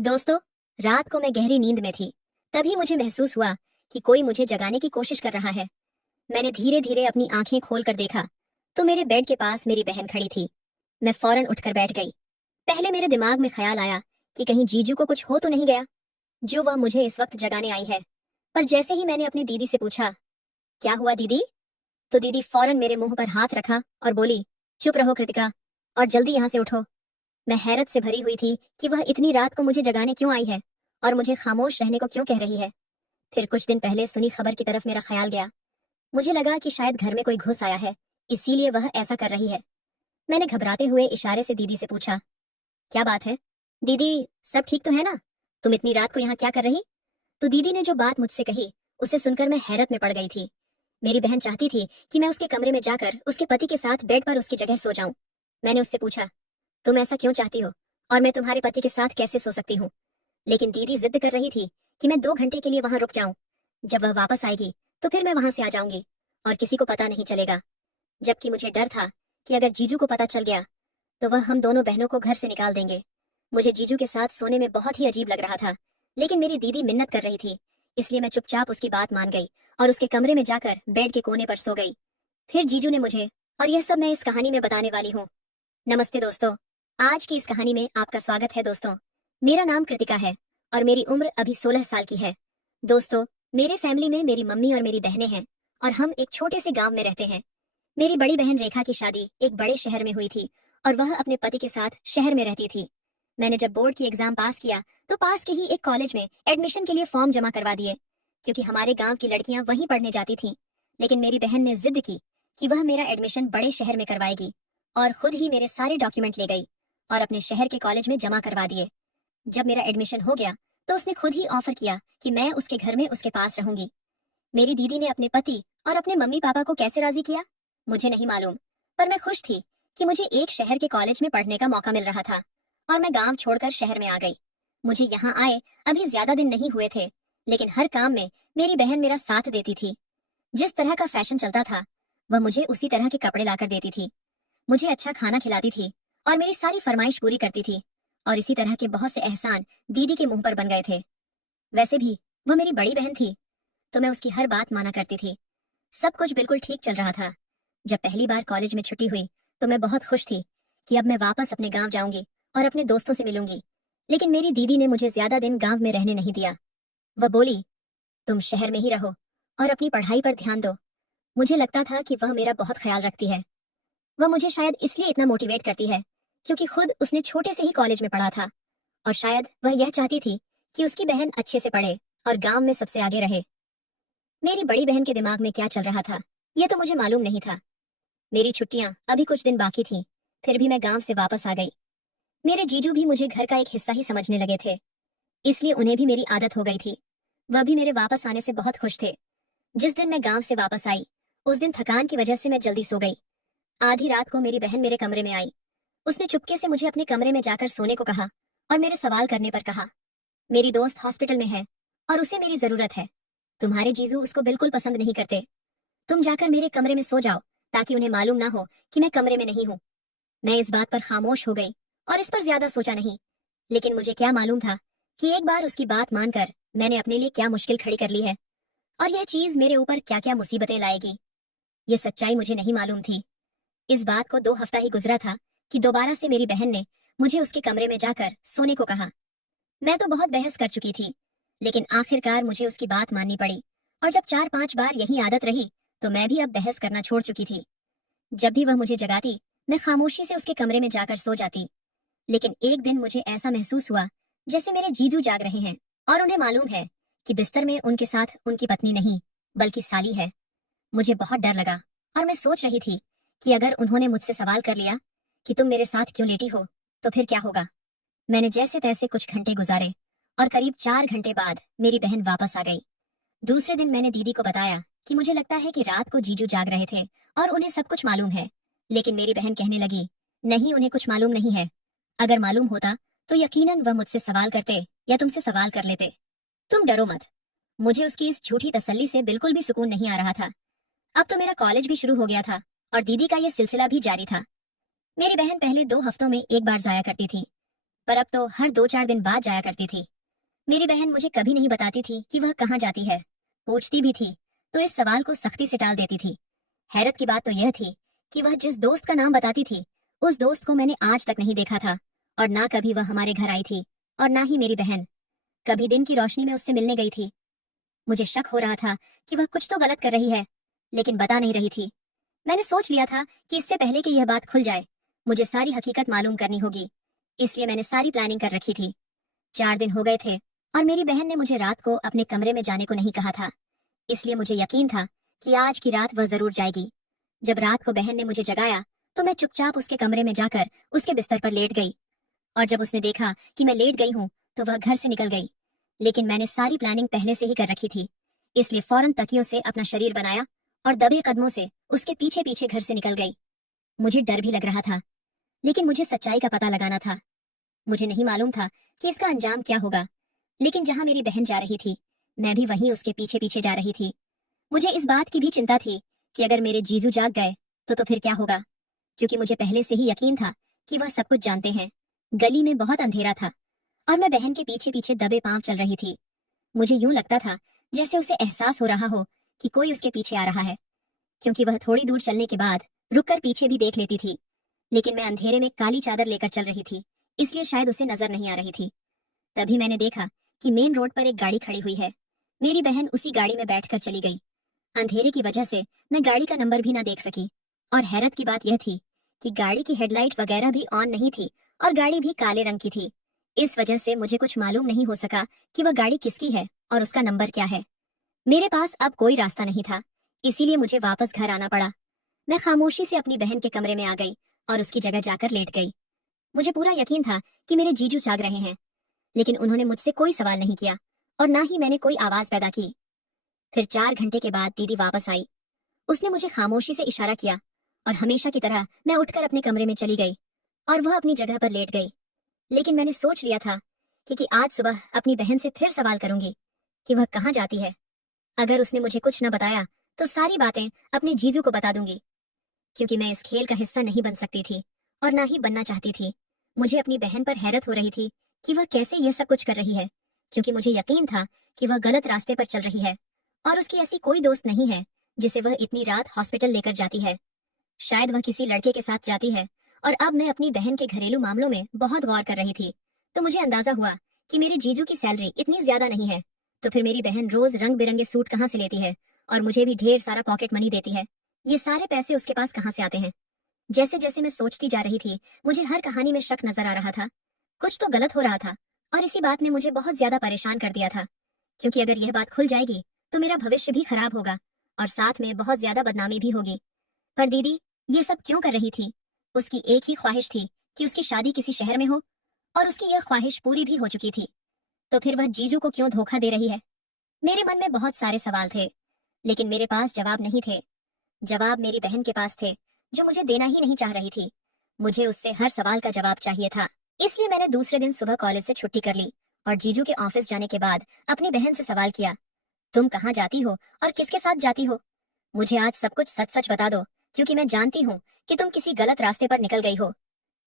दोस्तों, रात को मैं गहरी नींद में थी। तभी मुझे महसूस हुआ कि कोई मुझे जगाने की कोशिश कर रहा है। मैंने धीरे धीरे अपनी आंखें खोलकर देखा तो मेरे बेड के पास मेरी बहन खड़ी थी। मैं फौरन उठकर बैठ गई। पहले मेरे दिमाग में ख्याल आया कि कहीं जीजू को कुछ हो तो नहीं गया जो वह मुझे इस वक्त जगाने आई है। पर जैसे ही मैंने अपनी दीदी से पूछा, क्या हुआ दीदी, तो दीदी फौरन मेरे मुंह पर हाथ रखा और बोली, चुप रहो कृतिका, और जल्दी यहाँ से उठो। मैं हैरत से भरी हुई थी कि वह इतनी रात को मुझे जगाने क्यों आई है और मुझे खामोश रहने को क्यों कह रही है। फिर कुछ दिन पहले सुनी खबर की तरफ मेरा ख्याल गया। मुझे लगा कि शायद घर में कोई घुस आया है, इसीलिए वह ऐसा कर रही है। मैंने घबराते हुए इशारे से दीदी से पूछा, क्या बात है दीदी, सब ठीक तो है ना? तुम इतनी रात को यहाँ क्या कर रही? तो दीदी ने जो बात मुझसे कही उसे सुनकर मैं हैरत में पड़ गई थी। मेरी बहन चाहती थी कि मैं उसके कमरे में जाकर उसके पति के साथ बेड पर उसकी जगह सो जाऊं। मैंने उससे पूछा, तुम ऐसा क्यों चाहती हो और मैं तुम्हारे पति के साथ कैसे सो सकती हूँ? लेकिन दीदी जिद कर रही थी कि मैं 2 घंटे के लिए वहां रुक जाऊं। जब वह वापस आएगी तो फिर मैं वहां से आ जाऊंगी और किसी को पता नहीं चलेगा। जबकि मुझे डर था कि अगर जीजू को पता चल गया तो वह हम दोनों बहनों को घर से निकाल देंगे। मुझे जीजू के साथ सोने में बहुत ही अजीब लग रहा था, लेकिन मेरी दीदी मिन्नत कर रही थी, इसलिए मैं चुपचाप उसकी बात मान गई और उसके कमरे में जाकर बेड के कोने पर सो गई। फिर जीजू ने मुझे, और यह सब मैं इस कहानी में बताने वाली हूँ। नमस्ते दोस्तों, आज की इस कहानी में आपका स्वागत है। दोस्तों, मेरा नाम कृतिका है और मेरी उम्र अभी 16 साल की है। दोस्तों, मेरे फैमिली में मेरी मम्मी और मेरी बहनें हैं और हम एक छोटे से गांव में रहते हैं। मेरी बड़ी बहन रेखा की शादी एक बड़े शहर में हुई थी और वह अपने पति के साथ शहर में रहती थी। मैंने जब बोर्ड की एग्जाम पास किया तो पास के ही एक कॉलेज में एडमिशन के लिए फॉर्म जमा करवा दिए, क्योंकि हमारे गांव की लड़कियां वहीं पढ़ने जाती थीं। लेकिन मेरी बहन ने जिद की कि वह मेरा एडमिशन बड़े शहर में करवाएगी और खुद ही मेरे सारे डॉक्यूमेंट ले गई और अपने शहर के कॉलेज में जमा करवा दिए। जब मेरा एडमिशन हो गया तो उसने खुद ही ऑफर किया कि मैं उसके घर में उसके पास रहूंगी। मेरी दीदी ने अपने पति और अपने मम्मी पापा को कैसे राजी किया मुझे नहीं मालूम, पर मैं खुश थी कि मुझे एक शहर के कॉलेज में पढ़ने का मौका मिल रहा था और मैं गांव छोड़कर शहर में आ गई। मुझे यहाँ आए अभी ज्यादा दिन नहीं हुए थे, लेकिन हर काम में मेरी बहन मेरा साथ देती थी। जिस तरह का फैशन चलता था वह मुझे उसी तरह के कपड़े लाकर देती थी, मुझे अच्छा खाना खिलाती थी और मेरी सारी फरमाइश पूरी करती थी। और इसी तरह के बहुत से एहसान दीदी के मुंह पर बन गए थे। वैसे भी वह मेरी बड़ी बहन थी तो मैं उसकी हर बात माना करती थी। सब कुछ बिल्कुल ठीक चल रहा था। जब पहली बार कॉलेज में छुट्टी हुई तो मैं बहुत खुश थी कि अब मैं वापस अपने गांव जाऊंगी और अपने दोस्तों से मिलूंगी। लेकिन मेरी दीदी ने मुझे ज्यादा दिन गांव में रहने नहीं दिया। वह बोली, तुम शहर में ही रहो और अपनी पढ़ाई पर ध्यान दो। मुझे लगता था कि वह मेरा बहुत ख्याल रखती है। वह मुझे शायद इसलिए इतना मोटिवेट करती है क्योंकि खुद उसने छोटे से ही कॉलेज में पढ़ा था, और शायद वह यह चाहती थी कि उसकी बहन अच्छे से पढ़े और गांव में सबसे आगे रहे। मेरी बड़ी बहन के दिमाग में क्या चल रहा था यह तो मुझे मालूम नहीं था। मेरी छुट्टियां अभी कुछ दिन बाकी थीं, फिर भी मैं गांव से वापस आ गई। मेरे जीजू भी मुझे घर का एक हिस्सा ही समझने लगे थे, इसलिए उन्हें भी मेरी आदत हो गई थी। वह भी मेरे वापस आने से बहुत खुश थे। जिस दिन मैं गांव से वापस आई उस दिन थकान की वजह से मैं जल्दी सो गई। आधी रात को मेरी बहन मेरे कमरे में आई। उसने चुपके से मुझे अपने कमरे में जाकर सोने को कहा और मेरे सवाल करने पर कहा, मेरी दोस्त हॉस्पिटल में है और उसे मेरी जरूरत है। तुम्हारे जीजू उसको बिल्कुल पसंद नहीं करते। तुम जाकर मेरे कमरे में सो जाओ ताकि उन्हें मालूम ना हो कि मैं कमरे में नहीं हूँ। मैं इस बात पर खामोश हो गई और इस पर ज्यादा सोचा नहीं। लेकिन मुझे क्या मालूम था कि एक बार उसकी बात मानकर मैंने अपने लिए क्या मुश्किल खड़ी कर ली है और यह चीज मेरे ऊपर क्या क्या मुसीबतें लाएगी। ये सच्चाई मुझे नहीं मालूम थी। इस बात को 2 हफ्ता ही गुजरा था कि दोबारा से मेरी बहन ने मुझे उसके कमरे में जाकर सोने को कहा। मैं तो बहुत बहस कर चुकी थी, लेकिन आखिरकार मुझे उसकी बात माननी पड़ी, और जब 4-5 बार यही आदत रही तो मैं भी अब बहस करना छोड़ चुकी थी। जब भी वह मुझे जगाती मैं खामोशी से उसके कमरे में जाकर सो जाती। लेकिन एक दिन मुझे ऐसा महसूस हुआ जैसे मेरे जीजू जाग रहे हैं और उन्हें मालूम है कि बिस्तर में उनके साथ उनकी पत्नी नहीं बल्कि साली है। मुझे बहुत डर लगा और मैं सोच रही थी कि अगर उन्होंने मुझसे सवाल कर लिया कि तुम मेरे साथ क्यों लेटी हो तो फिर क्या होगा। मैंने जैसे तैसे कुछ घंटे गुजारे और करीब 4 घंटे बाद मेरी बहन वापस आ गई। दूसरे दिन मैंने दीदी को बताया कि मुझे लगता है कि रात को जीजू जाग रहे थे और उन्हें सब कुछ मालूम है। लेकिन मेरी बहन कहने लगी, नहीं, उन्हें कुछ मालूम नहीं है। अगर मालूम होता तो यकीनन वह मुझसे सवाल करते या तुमसे सवाल कर लेते। तुम डरो मत। मुझे उसकी इस झूठी तसल्ली से बिल्कुल भी सुकून नहीं आ रहा था। अब तो मेरा कॉलेज भी शुरू हो गया था और दीदी का यह सिलसिला भी जारी था। मेरी बहन पहले 2 हफ्तों में एक बार जाया करती थी, पर अब तो हर 2-4 दिन बाद जाया करती थी। मेरी बहन मुझे कभी नहीं बताती थी कि वह कहाँ जाती है। पूछती भी थी तो इस सवाल को सख्ती से टाल देती थी। हैरत की बात तो यह थी कि वह जिस दोस्त का नाम बताती थी, उस दोस्त को मैंने आज तक नहीं देखा था, और ना कभी वह हमारे घर आई थी, और ना ही मेरी बहन कभी दिन की रोशनी में उससे मिलने गई थी। मुझे शक हो रहा था कि वह कुछ तो गलत कर रही है, लेकिन बता नहीं रही थी। मैंने सोच लिया था कि इससे पहले कि यह बात खुल जाए, मुझे सारी हकीकत मालूम करनी होगी। इसलिए मैंने सारी प्लानिंग कर रखी थी। 4 दिन हो गए थे और मेरी बहन ने मुझे रात को अपने कमरे में जाने को नहीं कहा था। इसलिए मुझे यकीन था कि आज की रात वह जरूर जाएगी। जब रात को बहन ने मुझे जगाया तो मैं चुपचाप उसके कमरे में जाकर उसके बिस्तर पर लेट गई, और जब उसने देखा कि मैं लेट गई हूँ तो वह घर से निकल गई। लेकिन मैंने सारी प्लानिंग पहले से ही कर रखी थी, इसलिए फौरन तकियों से अपना शरीर बनाया और दबे कदमों से उसके पीछे पीछे घर से निकल गई। मुझे डर भी लग रहा था, लेकिन मुझे सच्चाई का पता लगाना था। मुझे नहीं मालूम था कि इसका अंजाम क्या होगा, लेकिन जहां मेरी बहन जा रही थी, मैं भी वहीं उसके पीछे पीछे जा रही थी। मुझे इस बात की भी चिंता थी कि अगर मेरे जीजू जाग गए तो फिर क्या होगा, क्योंकि मुझे पहले से ही यकीन था कि वह सब कुछ जानते हैं। गली में बहुत अंधेरा था और मैं बहन के पीछे पीछे दबे पांव चल रही थी। मुझे यूं लगता था जैसे उसे एहसास हो रहा हो कि कोई उसके पीछे आ रहा है, क्योंकि वह थोड़ी दूर चलने के बाद रुककर पीछे भी देख लेती थी। लेकिन मैं अंधेरे में काली चादर लेकर चल रही थी, इसलिए शायद उसे नजर नहीं आ रही थी। तभी मैंने देखा कि मेन रोड पर एक गाड़ी खड़ी हुई है। मेरी बहन उसी गाड़ी में बैठकर चली गई। अंधेरे की वजह से मैं गाड़ी का नंबर भी ना देख सकी, और हैरत की बात यह थी कि गाड़ी की हेडलाइट वगैरह भी ऑन नहीं थी और गाड़ी भी काले रंग की थी। इस वजह से मुझे कुछ मालूम नहीं हो सका कि वह गाड़ी किसकी है और उसका नंबर क्या है। मेरे पास अब कोई रास्ता नहीं था, इसीलिए मुझे वापस घर आना पड़ा। मैं खामोशी से अपनी बहन के कमरे में आ गई और उसकी जगह जाकर लेट गई। मुझे पूरा यकीन था कि मेरे जीजू जाग रहे हैं, लेकिन उन्होंने मुझसे कोई सवाल नहीं किया और ना ही मैंने कोई आवाज पैदा की। फिर 4 घंटे के बाद दीदी वापस आई। उसने मुझे खामोशी से इशारा किया और हमेशा की तरह मैं उठकर अपने कमरे में चली गई और वह अपनी जगह पर लेट गई। लेकिन मैंने सोच लिया था कि आज सुबह अपनी बहन से फिर सवाल करूंगी कि वह कहाँ जाती है। अगर उसने मुझे कुछ न बताया तो सारी बातें अपने जीजू को बता दूंगी, क्योंकि मैं इस खेल का हिस्सा नहीं बन सकती थी और ना ही बनना चाहती थी। मुझे अपनी बहन पर हैरत हो रही थी कि वह कैसे यह सब कुछ कर रही है, क्योंकि मुझे यकीन था कि वह गलत रास्ते पर चल रही है और उसकी ऐसी कोई दोस्त नहीं है जिसे वह इतनी रात हॉस्पिटल लेकर जाती है। शायद वह किसी लड़के के साथ जाती है। और अब मैं अपनी बहन के घरेलू मामलों में बहुत गौर कर रही थी, तो मुझे अंदाजा हुआ कि मेरे जीजू की सैलरी इतनी ज्यादा नहीं है, तो फिर मेरी बहन रोज रंग बिरंगे सूट कहाँ से लेती है और मुझे भी ढेर सारा पॉकेट मनी देती है। ये सारे पैसे उसके पास कहाँ से आते हैं? जैसे जैसे मैं सोचती जा रही थी, मुझे हर कहानी में शक नजर आ रहा था। कुछ तो गलत हो रहा था, और इसी बात ने मुझे बहुत ज्यादा परेशान कर दिया था, क्योंकि अगर यह बात खुल जाएगी तो मेरा भविष्य भी खराब होगा और साथ में बहुत ज्यादा बदनामी भी होगी। पर दीदी ये सब क्यों कर रही थी? उसकी एक ही ख्वाहिश थी कि उसकी शादी किसी शहर में हो, और उसकी यह ख्वाहिश पूरी भी हो चुकी थी। तो फिर वह जीजू को क्यों धोखा दे रही है? मेरे मन में बहुत सारे सवाल थे, लेकिन मेरे पास जवाब नहीं थे। जवाब मेरी बहन के पास थे, जो मुझे देना ही नहीं चाह रही थी। मुझे उससे हर सवाल का जवाब चाहिए था। इसलिए मैंने दूसरे दिन सुबह कॉलेज से छुट्टी कर ली और जीजू के ऑफिस जाने के बाद अपनी बहन से सवाल किया, तुम कहाँ जाती हो और किसके साथ जाती हो? मुझे आज सब कुछ सच सच बता दो, क्योंकि मैं जानती हूँ कि तुम किसी गलत रास्ते पर निकल गई हो।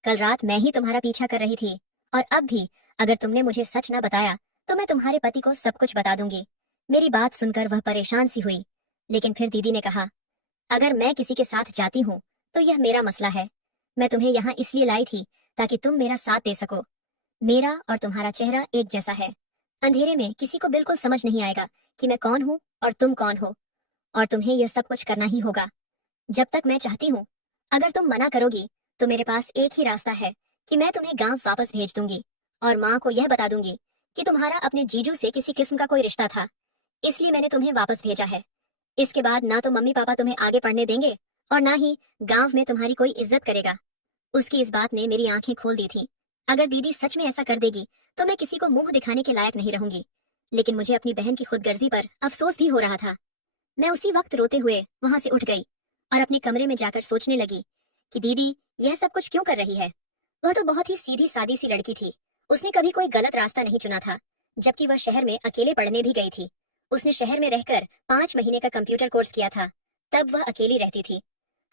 कल रात मैं ही तुम्हारा पीछा कर रही थी, और अब भी अगर तुमने मुझे सच न बताया तो मैं तुम्हारे पति को सब कुछ बता दूंगी। मेरी बात सुनकर वह परेशान सी हुई, लेकिन फिर दीदी ने कहा, अगर मैं किसी के साथ जाती हूँ तो यह मेरा मसला है। मैं तुम्हें यहाँ इसलिए लाई थी ताकि तुम मेरा साथ दे सको। मेरा और तुम्हारा चेहरा एक जैसा है। अंधेरे में किसी को बिल्कुल समझ नहीं आएगा कि मैं कौन हूँ और तुम कौन हो, और तुम्हें यह सब कुछ करना ही होगा जब तक मैं चाहती हूँ। अगर तुम मना करोगी तो मेरे पास एक ही रास्ता है कि मैं तुम्हें गांव वापस भेज दूंगी और माँ को यह बता दूंगी कि तुम्हारा अपने जीजू से किसी किस्म का कोई रिश्ता था, इसलिए मैंने तुम्हें वापस भेजा है। इसके बाद ना तो मम्मी पापा तुम्हें आगे पढ़ने देंगे और ना ही गांव में तुम्हारी कोई इज्जत करेगा। उसकी इस बात ने मेरी आंखें खोल दी थी। अगर दीदी सच में ऐसा कर देगी तो मैं किसी को मुंह दिखाने के लायक नहीं रहूंगी। लेकिन मुझे अपनी बहन की खुदगर्जी पर अफसोस भी हो रहा था। मैं उसी वक्त रोते हुए वहां से उठ गई और अपने कमरे में जाकर सोचने लगी कि दीदी यह सब कुछ क्यों कर रही है। वह तो बहुत ही सीधी सादी सी लड़की थी। उसने कभी कोई गलत रास्ता नहीं चुना था, जबकि वह शहर में अकेले पढ़ने भी गई थी। उसने शहर में रहकर 5 महीने का कंप्यूटर कोर्स किया था। तब वह अकेली रहती थी।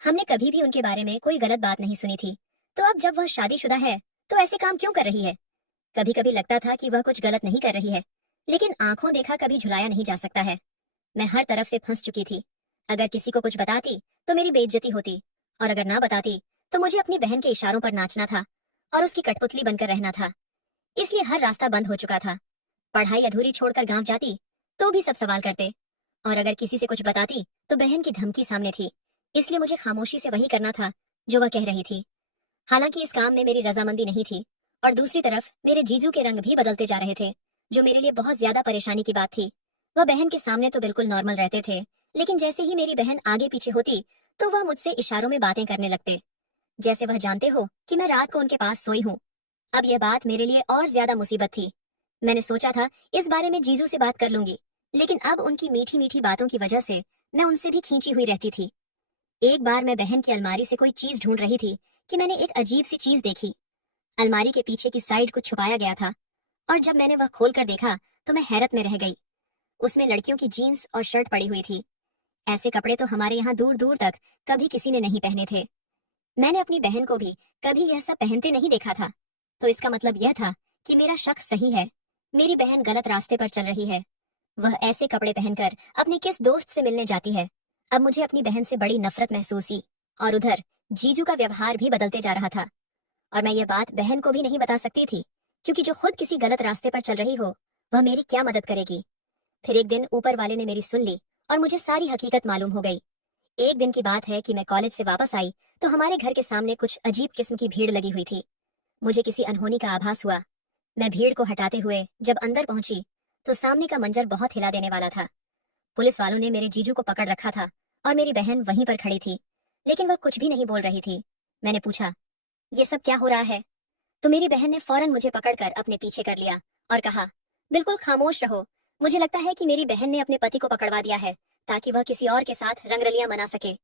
हमने कभी भी उनके बारे में कोई गलत बात नहीं सुनी थी। तो अब जब वह शादीशुदा है तो ऐसे काम क्यों कर रही है? कभी कभी लगता था कि वह कुछ गलत नहीं कर रही है, लेकिन आंखों देखा कभी झुलाया नहीं जा सकता है। मैं हर तरफ से फंस चुकी थी। अगर किसी को कुछ बताती तो मेरी बेइज्जती होती, और अगर ना बताती तो मुझे अपनी बहन के इशारों पर नाचना था और उसकी कठपुतली बनकर रहना था। इसलिए हर रास्ता बंद हो चुका था। पढ़ाई अधूरी छोड़कर गांव जाती तो भी सब सवाल करते, और अगर किसी से कुछ बताती तो बहन की धमकी सामने थी। इसलिए मुझे खामोशी से वही करना था जो वह कह रही थी। हालांकि इस काम में मेरी रजामंदी नहीं थी, और दूसरी तरफ मेरे जीजू के रंग भी बदलते जा रहे थे, जो मेरे लिए बहुत ज्यादा परेशानी की बात थी। वह बहन के सामने तो बिल्कुल नॉर्मल रहते थे, लेकिन जैसे ही मेरी बहन आगे पीछे होती तो वह मुझसे इशारों में बातें करने लगते, जैसे वह जानते हो कि मैं रात को उनके पास सोई हूँ। अब यह बात मेरे लिए और ज्यादा मुसीबत थी। मैंने सोचा था इस बारे में जीजू से बात कर लूंगी, लेकिन अब उनकी मीठी मीठी बातों की वजह से मैं उनसे भी खींची हुई रहती थी। एक बार मैं बहन की अलमारी से कोई चीज ढूंढ रही थी कि मैंने एक अजीब सी चीज देखी। अलमारी के पीछे की साइड कुछ छुपाया गया था, और जब मैंने वह खोल कर देखा तो मैं हैरत में रह गई। उसमें लड़कियों की जीन्स और शर्ट पड़ी हुई थी। ऐसे कपड़े तो हमारे यहाँ दूर दूर तक कभी किसी ने नहीं पहने थे। मैंने अपनी बहन को भी कभी यह सब पहनते नहीं देखा था। तो इसका मतलब यह था कि मेरा शक सही है, मेरी बहन गलत रास्ते पर चल रही है। वह ऐसे कपड़े पहनकर अपने किस दोस्त से मिलने जाती है। अब मुझे अपनी बहन से बड़ी नफरत महसूस हुई, और उधर जीजू का व्यवहार भी बदलते जा रहा था। और मैं ये बात बहन को भी नहीं बता सकती थी, क्योंकि जो खुद किसी गलत रास्ते पर चल रही हो वह मेरी क्या मदद करेगी। फिर एक दिन ऊपर वाले ने मेरी सुन ली और मुझे सारी हकीकत मालूम हो गई। एक दिन की बात है कि मैं कॉलेज से वापस आई तो हमारे घर के सामने कुछ अजीब किस्म की भीड़ लगी हुई थी। मुझे किसी अनहोनी का आभास हुआ। मैं भीड़ को हटाते हुए जब अंदर पहुंची तो सामने का मंजर बहुत हिला देने वाला था। पुलिस वालों ने मेरे जीजू को पकड़ रखा था, और मेरी बहन वहीं पर खड़ी थी, लेकिन वह कुछ भी नहीं बोल रही थी। मैंने पूछा, ये सब क्या हो रहा है? तो मेरी बहन ने फौरन मुझे पकड़कर अपने पीछे कर लिया और कहा, बिल्कुल खामोश रहो। मुझे लगता है कि मेरी बहन ने अपने पति को पकड़वा दिया है ताकि वह किसी और के साथ रंगरलियां मना सके।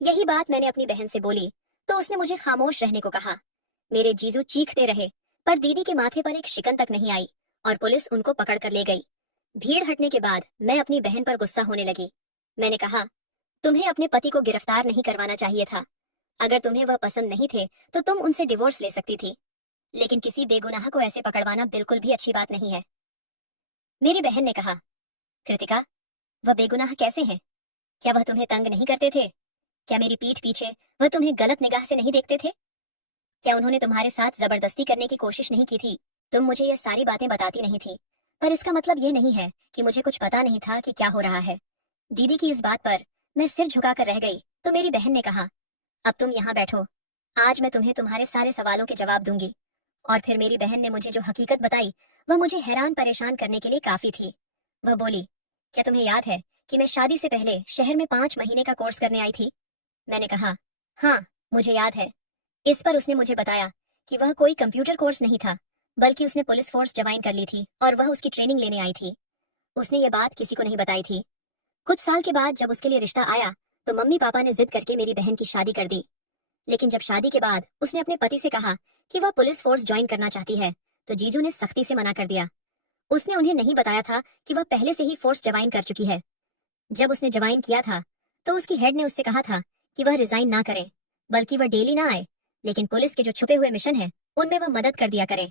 यही बात मैंने अपनी बहन से बोली तो उसने मुझे खामोश रहने को कहा। मेरे जीजू चीखते रहे, पर दीदी के माथे पर एक शिकन तक नहीं आई, और पुलिस उनको पकड़ कर ले गई। भीड़ हटने के बाद मैं अपनी बहन पर गुस्सा होने लगी। मैंने कहा, तुम्हें अपने पति को गिरफ्तार नहीं करवाना चाहिए था। अगर तुम्हें वह पसंद नहीं थे तो तुम उनसे डिवोर्स ले सकती थी, लेकिन किसी बेगुनाह को ऐसे पकड़वाना बिल्कुल भी अच्छी बात नहीं है। मेरी बहन ने कहा, कृतिका, वह बेगुनाह कैसे हैं? क्या वह तुम्हें तंग नहीं करते थे? क्या मेरी पीठ पीछे वह तुम्हें गलत निगाह से नहीं देखते थे? क्या उन्होंने तुम्हारे साथ जबरदस्ती करने की कोशिश नहीं की थी? तुम मुझे ये सारी बातें बताती नहीं थी, पर इसका मतलब ये नहीं है कि मुझे कुछ पता नहीं था कि क्या हो रहा है। दीदी की इस बात पर मैं सिर झुकाकर रह गई तो मेरी बहन ने कहा, अब तुम यहाँ बैठो, आज मैं तुम्हें तुम्हारे सारे सवालों के जवाब दूंगी। और फिर मेरी बहन ने मुझे जो हकीकत बताई वह मुझे हैरान परेशान करने के लिए काफी थी। वह बोली, क्या तुम्हें याद है कि मैं शादी से पहले शहर में 5 महीने का कोर्स करने आई थी? मैंने कहा, हाँ, मुझे याद है। इस पर उसने मुझे बताया कि वह कोई कंप्यूटर कोर्स नहीं था, बल्कि उसने पुलिस फोर्स ज्वाइन कर ली थी और वह उसकी ट्रेनिंग लेने आई थी। उसने ये बात किसी को नहीं बताई थी। कुछ साल के बाद जब उसके लिए रिश्ता आया तो मम्मी पापा ने जिद करके मेरी बहन की शादी कर दी। लेकिन जब शादी के बाद उसने अपने पति से कहा कि वह पुलिस फोर्स ज्वाइन करना चाहती है, तो जीजू ने सख्ती से मना कर दिया। उसने उन्हें नहीं बताया था कि वह पहले से ही फोर्स ज्वाइन कर चुकी है। जब उसने ज्वाइन किया था तो उसकी हेड ने उससे कहा था कि वह रिजाइन ना करे, बल्कि वह डेली ना आए, लेकिन पुलिस के जो छुपे हुए मिशन है उनमें वह मदद कर दिया करे।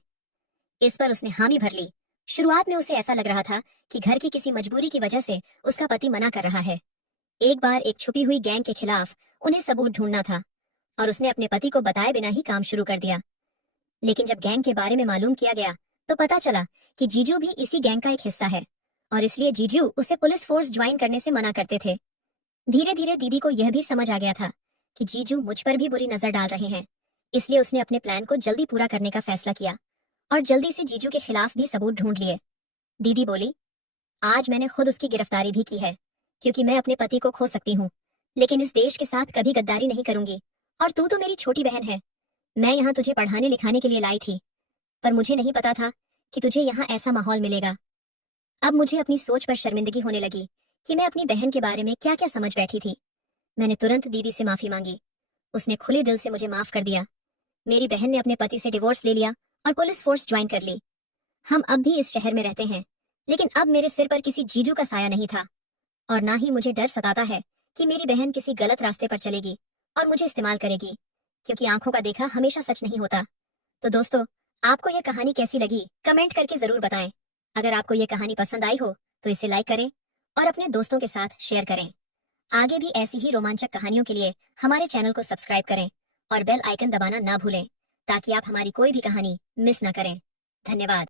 इस पर उसने हामी भर ली। शुरुआत में उसे ऐसा लग रहा था कि घर की किसी मजबूरी की वजह से उसका पति मना कर रहा है। एक बार एक छुपी हुई गैंग के खिलाफ उन्हें सबूत ढूंढना था, और उसने अपने पति को बताए बिना ही काम शुरू कर दिया। लेकिन जब गैंग के बारे में मालूम किया गया तो पता चला कि जीजू भी इसी गैंग का एक हिस्सा है, और इसलिए जीजू उसे पुलिस फोर्स ज्वाइन करने से मना करते थे। धीरे धीरे दीदी को यह भी समझ आ गया था कि जीजू मुझ पर भी बुरी नजर डाल रहे हैं, इसलिए उसने अपने प्लान को जल्दी पूरा करने का फैसला किया और जल्दी से जीजू के खिलाफ भी सबूत ढूंढ लिए। दीदी बोली, आज मैंने खुद उसकी गिरफ्तारी भी की है, क्योंकि मैं अपने पति को खो सकती हूँ, लेकिन इस देश के साथ कभी गद्दारी नहीं करूंगी। और तू तो मेरी छोटी बहन है। मैं यहाँ तुझे पढ़ाने लिखाने के लिए लाई थी, पर मुझे नहीं पता था कि तुझे यहाँ ऐसा माहौल मिलेगा। अब मुझे अपनी सोच पर शर्मिंदगी होने लगी कि मैं अपनी बहन के बारे में क्या क्या समझ बैठी थी। मैंने तुरंत दीदी से माफी मांगी। उसने खुले दिल से मुझे माफ कर दिया। मेरी बहन ने अपने पति से डिवोर्स ले लिया और पुलिस फोर्स ज्वाइन कर ली। हम अब भी इस शहर में रहते हैं, लेकिन अब मेरे सिर पर किसी जीजू का साया नहीं था, और ना ही मुझे डर सताता है कि मेरी बहन किसी गलत रास्ते पर चलेगी और मुझे इस्तेमाल करेगी, क्योंकि आंखों का देखा हमेशा सच नहीं होता। तो दोस्तों, आपको यह कहानी कैसी लगी कमेंट करके जरूर बताएं। अगर आपको यह कहानी पसंद आई हो तो इसे लाइक करें और अपने दोस्तों के साथ शेयर करें। आगे भी ऐसी ही रोमांचक कहानियों के लिए हमारे चैनल को सब्सक्राइब करें और बेल आइकन दबाना ना भूलें ताकि आप हमारी कोई भी कहानी मिस ना करें। धन्यवाद।